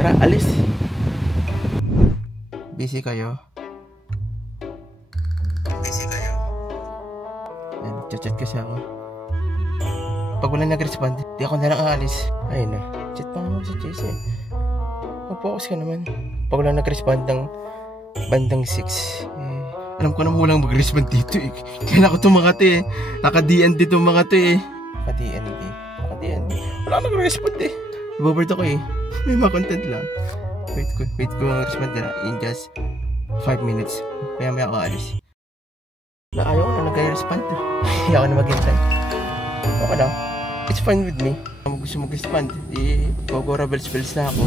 Tara, alis. Busy kayo? Busy kayo? Chat kasi ako. Pag wala nag-respond, di ako na lang aalis. Ayun na, chat pa ako si Chase eh. Mag-focus ka naman. Pag wala nag-respond ng bandang 6, alam ko naman walang mag-respond dito eh. Kaya ako tumakati eh. Naka-DND itong mga to eh. Naka-DND. Wala nag-respond eh. Ibabard ako eh. May mga content lang. Wait ko mag-respond na in just 5 minutes. Maya ako aalis. Ayaw ko na nag-respond. Ayaw ko na mag-intend. Okay lang. It's fine with me. Kung gusto mag-respond, go rebels na ako.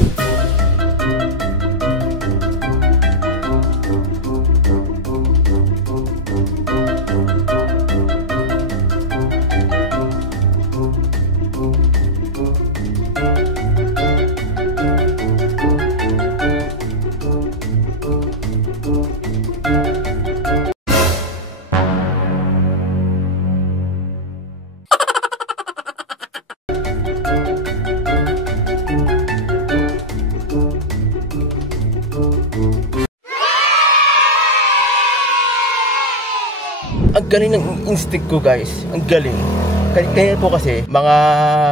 Ang galing ng instinct ko guys. Ang galing. Kaya po kasi mga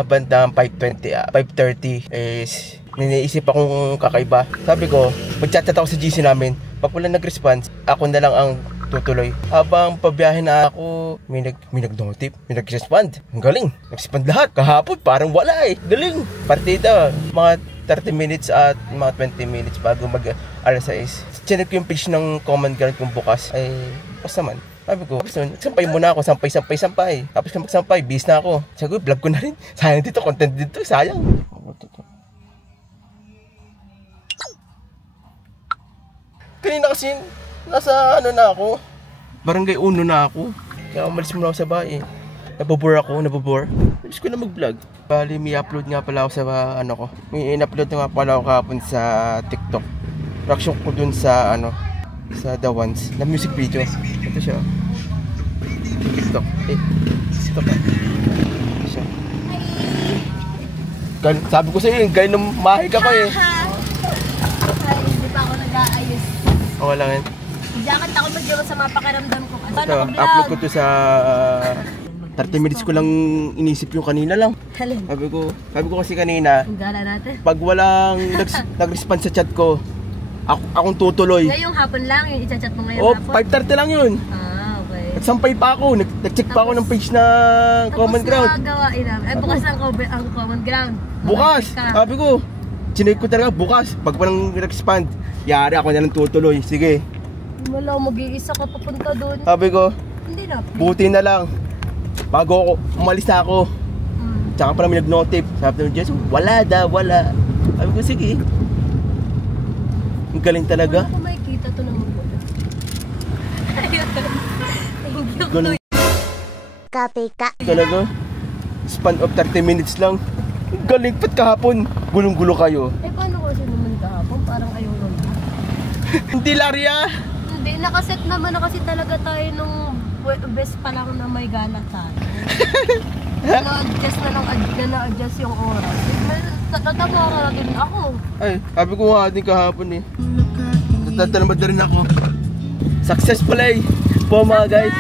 bandang 5:30 is niniisip akong kakaiba. Sabi ko, mag-chat ako sa GC namin. Pag wala nag-response, ako na lang ang tutuloy. Habang pabiyahe na ako, may nag-notif, may nag-respond. Ang galing. Nag-respond lahat. Kahapon parang wala eh. Galing. Partida. Mga 30 minutes at mga 20 minutes bago mag-alas 6. Chinek ko yung page ng common ground kung bukas. Ay, bukas naman. Sabi ko, sampay muna ako, sampay. Tapos kung magsampay, bis na ako. Sabi ko, vlog ko na rin. Sayang dito, content dito, sayang. Kanina kasi, nasa ano na ako, barangay 1 na ako. Kaya umalis muna ako sa bahay. Nabobore. Bilis ko na mag-vlog. Bali, may upload nga pala ako sa ano ko. May in-upload nga pala ako kahapon sa TikTok. Reaction ko dun sa ano, sa The Ones, na music video. Ito siya. TikTok. TikTok. Ito siya. Sabi ko sa iyo, galing ng mahig ako eh. Hindi pa ako nag-aayos. Okay lang yan. Diyakat ako mag-iwas sa mga pakiramdam ko. Ito, upload ko to sa 30 minutes ko lang inisip yung kanina lang. Sabi ko kasi kanina, pag walang nag-respond sa chat ko, akong tutuloy. Ngayong hapon lang, yung i-chat mo ngayong hapon? 5:30 lang yun. Okay. Nagsampay pa ako, nag-check pa ako ng page na common ground. Tapos nagawain namin. Ay, bukas ang common ground. Bukas! Sabi ko, chinek ko talaga bukas. Pag walang nag-respond, yari ako na lang tutuloy. Sige. Wala, mag-iisa ka papunta doon. Sabi ko, hindi na. buti na lang. Bago ako, umalis na ako. Tsaka pa namin nag-notif. Sabi ko, Jess, wala. Sabi ko, sige. Ang galing talaga. Ano ko makikita to naman po? Ganun. Kapika. Talaga. Span of 30 minutes lang. Ang galing. Pat kahapon, gulong-gulo kayo. Eh, paano kasi naman kahapon? Parang ayaw lang. Hindi, Laria. Hindi, nakaset naman na kasi talaga tayo nung best pa lang na may gala tayo. Na-adjust yung oras. Natatawa rin ako. Ay, sabi ko nga din kahapon eh. Natatanamad na rin ako. Success play po mga guys.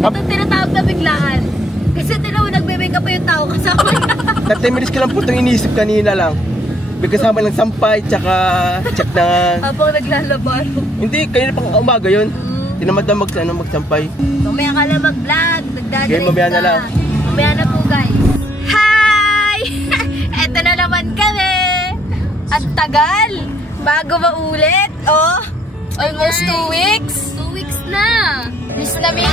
Ito tinatawag na biglaan. Kasi tinawag nagbe-make up pa yung tao kasama. 30 minutes ko lang po itong inisip kanina lang. May kasama lang sampay, tsaka check na... Habang naglalaba. Hindi, kanina pang umaga yun. Tinamad na magsampay. Mamaya ka lang mag-vlog, nagdadrive okay, mamaya na lang. Mamaya na po guys. Hi! Eto na naman kami. At tagal. Bago maulit. Oh, almost 2 weeks. 2 weeks na. Miss na miss.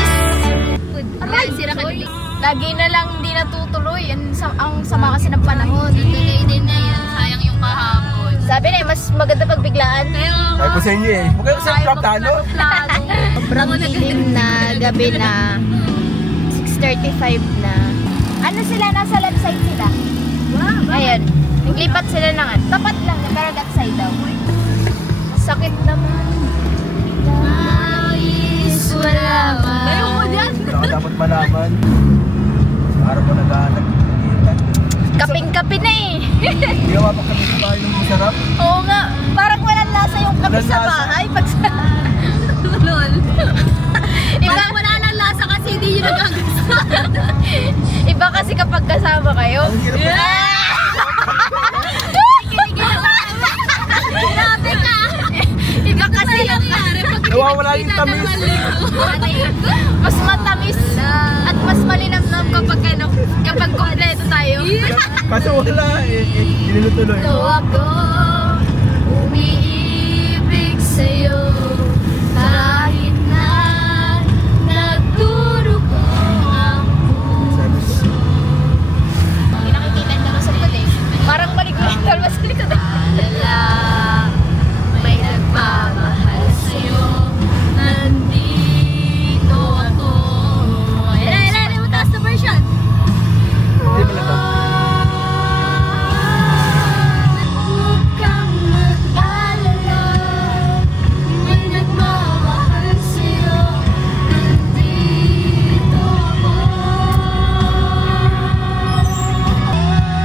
Aray, sira ka din. Lagi na lang hindi natutuloy. Ang sama kasi ng panahon. Tuloy din na yan. Sayang yung kahapon. Sabi na mas maganda pag biglaan. Ay ko sa inyo eh. Huwag kayo sa plano. Sobrang dilim na, gabi na, 6:35 na. Ano sila? Nasa left side sila. Ayan. Naglipat sila ng tapat lang, pero left side daw. Sakit naman. Nais wala man. Tayo mo dyan. Dapat malaman. Araw ko nag-aalag. Kaping-kapi na eh. Hindi ka mapagkapi sa bahay ng masarap. Oo nga, parang walang lasa yung kape Walang sa lasa. bahay. Pag sa... Lol. Iba, wala nang lasa kasi hindi nyo nagagasa. Iba kasi kapag kasama kayo. Ang hirap na. Grabe ka. Iba kasi yung... Nawawala yung tamis. Mas matamis at mas malinamnam kapag kompleto tayo. Kaso wala eh. Hindi natuloy. So ako, umiibig sa'yo kahit na nagdurugo ang puso. Hindi nakikita naman sa likod eh. Parang maliglang talma sa likod eh. Alala, may nagmamahal sa'yo. Nandito ako. Ayan, mo taas na version. Hindi mo na to. Huwag kang mag-alala, may nagmamahal sa'yo. Nandito ako.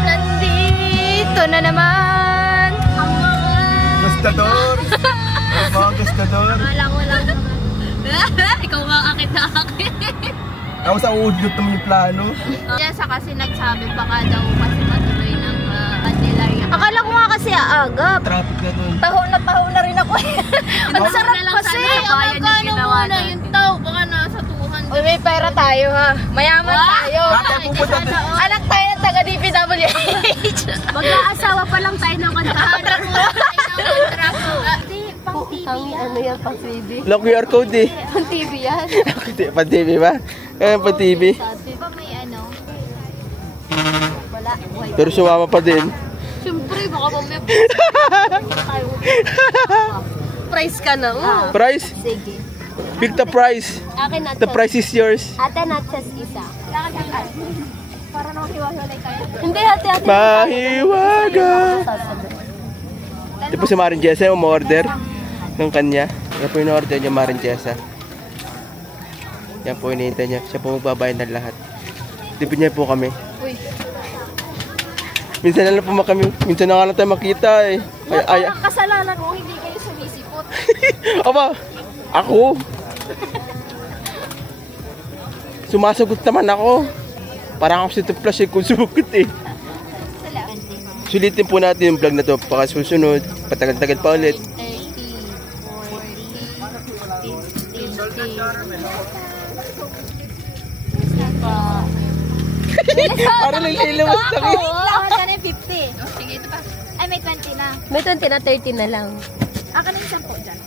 Nandito na naman ang mga Gustador. Mga gustador. Walang ikaw nga akit na akit. Ako sa uudlot naman yung plano. Jessa kasi nagsabi baka daw kasi matuloy ng Candelaria. Akala ko nga kasi aagap. Traffic na dun. Taho na rin ako. Ang sarap kasi. Magkano muna yung tao? Baka nasa 200. Uy, may pera tayo ha. Mayaman tayo. Tatay pupunta doon. Anak tayo ng taga DPWH. Mag-aasawa pa lang tayo ng contract mo. Pang TV yan. Ano yan, pang TV? Walang QR code eh. Pang TV yan. Pang TV ba? Pang TV. Diba may ano? Wala. Pero sumama pa din. Siyempre, baka mamaya price ka na. Price? Sige. Pick the price. Akin na The price is yours. Ate nachos isa. Para naman hiwa-hiwalay tayo. Hindi, ate. Mahiwaga. Di po si Marin Jessa yung umorder ng kanya. Yan po yung order niya, Marin Jessa. Yan po hinihintay niya. Siya po magbabayad ng lahat. Tipid niya po kami. Uy. Minsan na lang po kami. Minsan na nga lang tayo makita eh. Ay, Parang kasalanan ko, hindi kayo sumisipot. aba, ako. Sumasagot naman ako. Parang ako si Tuplas eh kung sumagot eh. Sulitin po natin yung vlog na to. Baka susunod, patagal-tagal pa ulit. 30, 40, 50. Parang nililabas na kayo. Lahat na 50. Sige, ito pa. Ay, may 20 na. May 20 na, 30 na lang. Akin yung 10 dyan.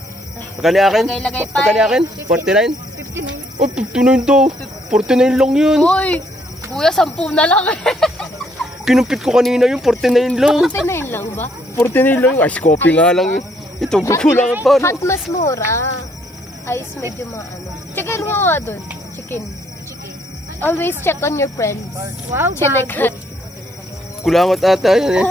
Pagkali akin? Lagay pa Pagkali akin? 49? 59. Oh, 59 daw. 49 lang yun. Uy! Kuya, 10 na lang eh. Kinumpit ko kanina yung 49 lang. 49 lang ba? 49 lang. Ice coffee nga lang. Ito, kukulangan pa. Hot mas mura. Ice medyo maano. Chicken mo nga dun. Chicken. Always check on your friends. Wow, bago. Kulangot ata yan eh.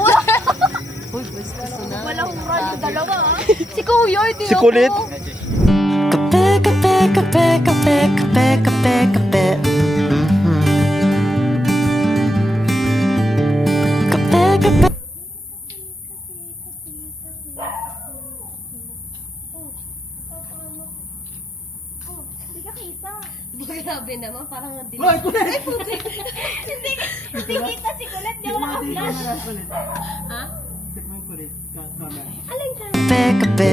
Uy, gusto na. Walang mura yung dalawa ah. Si Kuya, hindi Si Kulit. Kape, kape, kape, kape, kape, kape, kape. Kape, kape. Grabe naman, parang hindi. Ay, Kulit! Hindi kita si Kulit, di ako naka-flash. Ha? Kulit. Alin ka? Kape, kape.